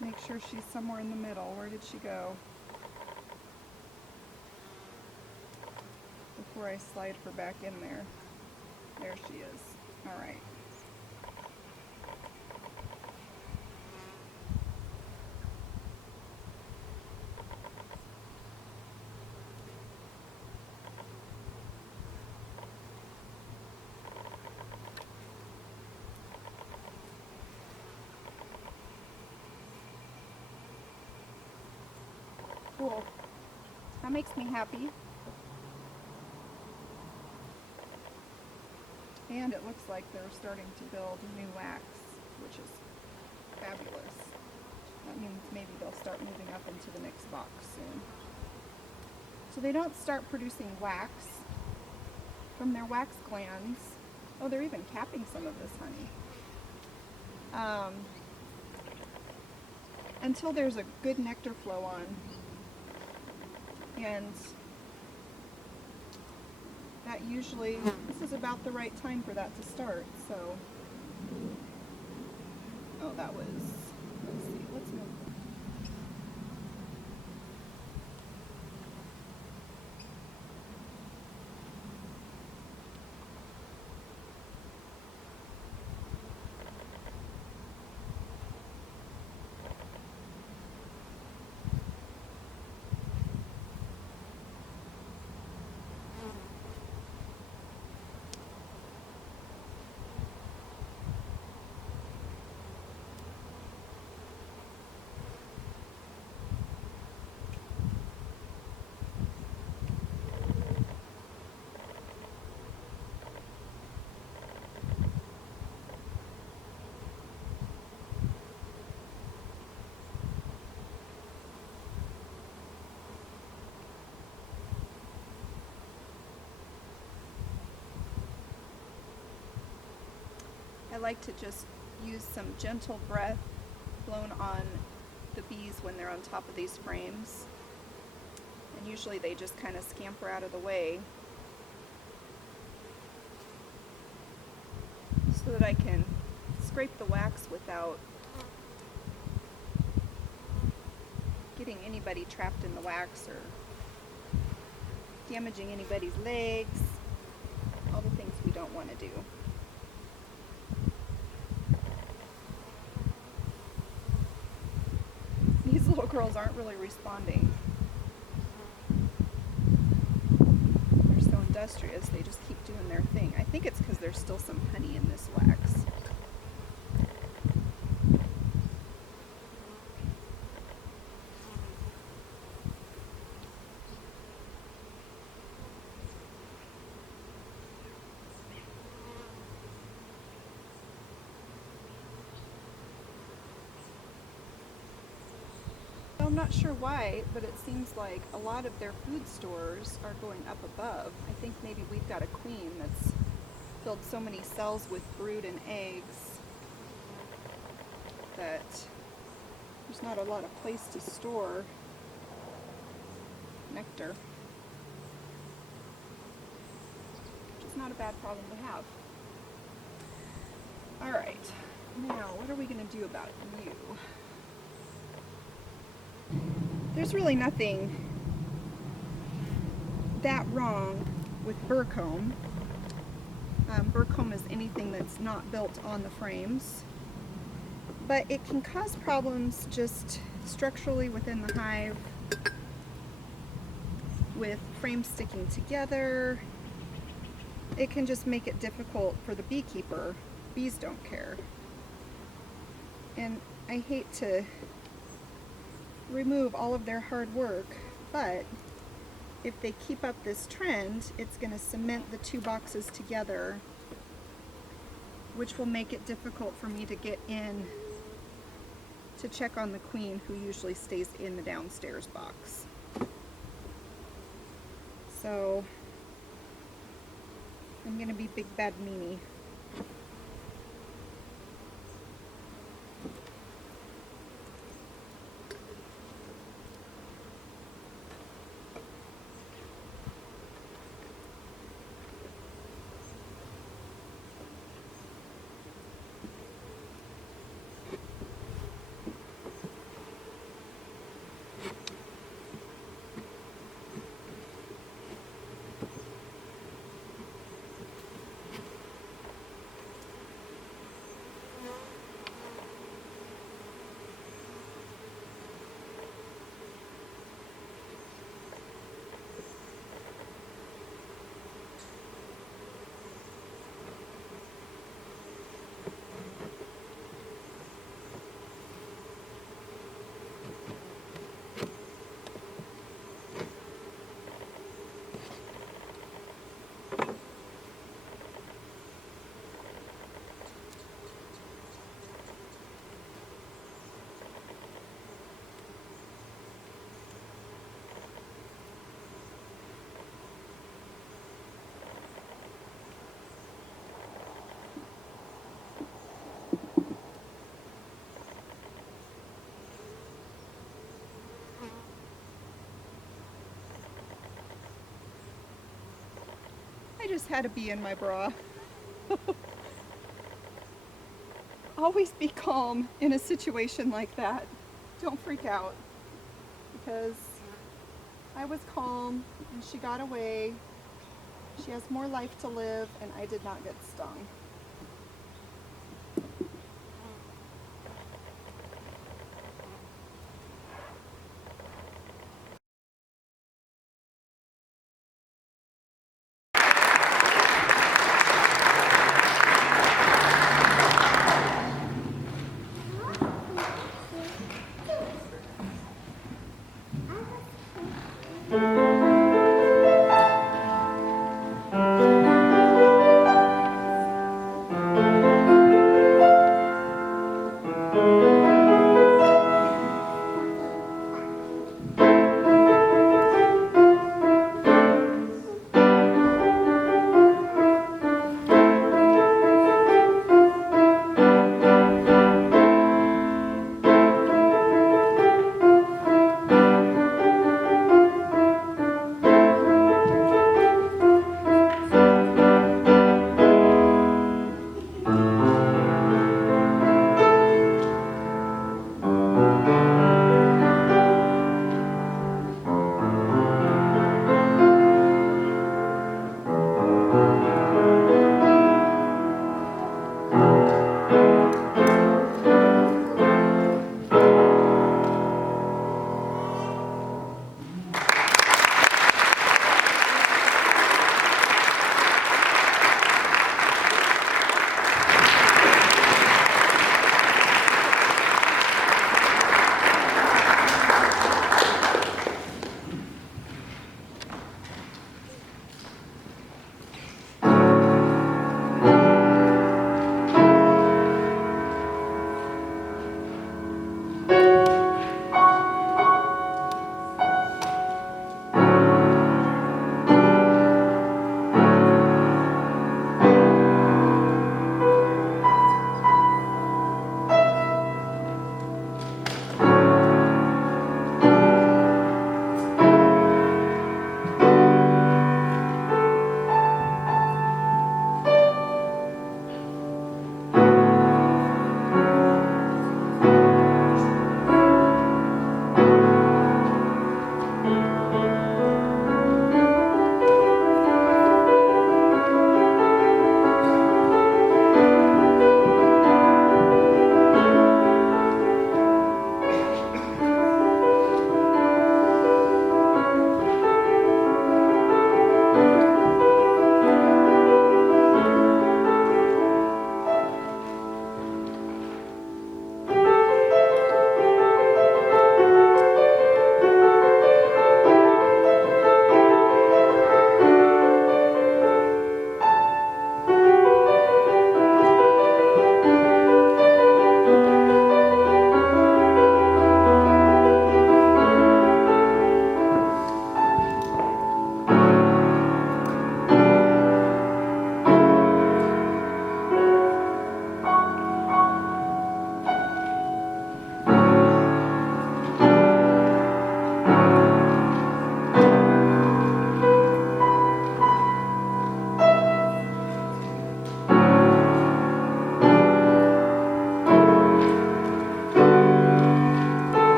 Make sure she's somewhere in the middle. Where did she go? Before I slide her back in there. There she is. All right. Cool. That makes me happy. And it looks like they're starting to build new wax, which is fabulous. That means maybe they'll start moving up into the next box soon. So they don't start producing wax from their wax glands. Oh, they're even capping some of this honey. Until there's a good nectar flow on. And that usually, this is about the right time for that to start, so. Oh, that was, let's see, let's move. I like to just use some gentle breath blown on the bees when they're on top of these frames. And usually they just kind of scamper out of the way so that I can scrape the wax without getting anybody trapped in the wax or damaging anybody's legs, all the things we don't want to do. These little girls aren't really responding. They're so industrious, they just keep doing their thing. I think it's because there's still some honey in this wax. I'm not sure why, but it seems like a lot of their food stores are going up above. I think maybe we've got a queen that's filled so many cells with brood and eggs that there's not a lot of place to store nectar, which is not a bad problem to have. Alright, now what are we going to do about you? There's really nothing that wrong with burr comb. Burr comb is anything that's not built on the frames, but it can cause problems just structurally within the hive with frames sticking together. It can just make it difficult for the beekeeper. Bees don't care. And I hate to remove all of their hard work, but if they keep up this trend, it's going to cement the two boxes together, which will make it difficult for me to get in to check on the queen, who usually stays in the downstairs box. So I'm going to be big bad meanie. I just had a bee in my bra. Always be calm in a situation like that. Don't freak out, because I was calm and she got away. She has more life to live and I did not get stung.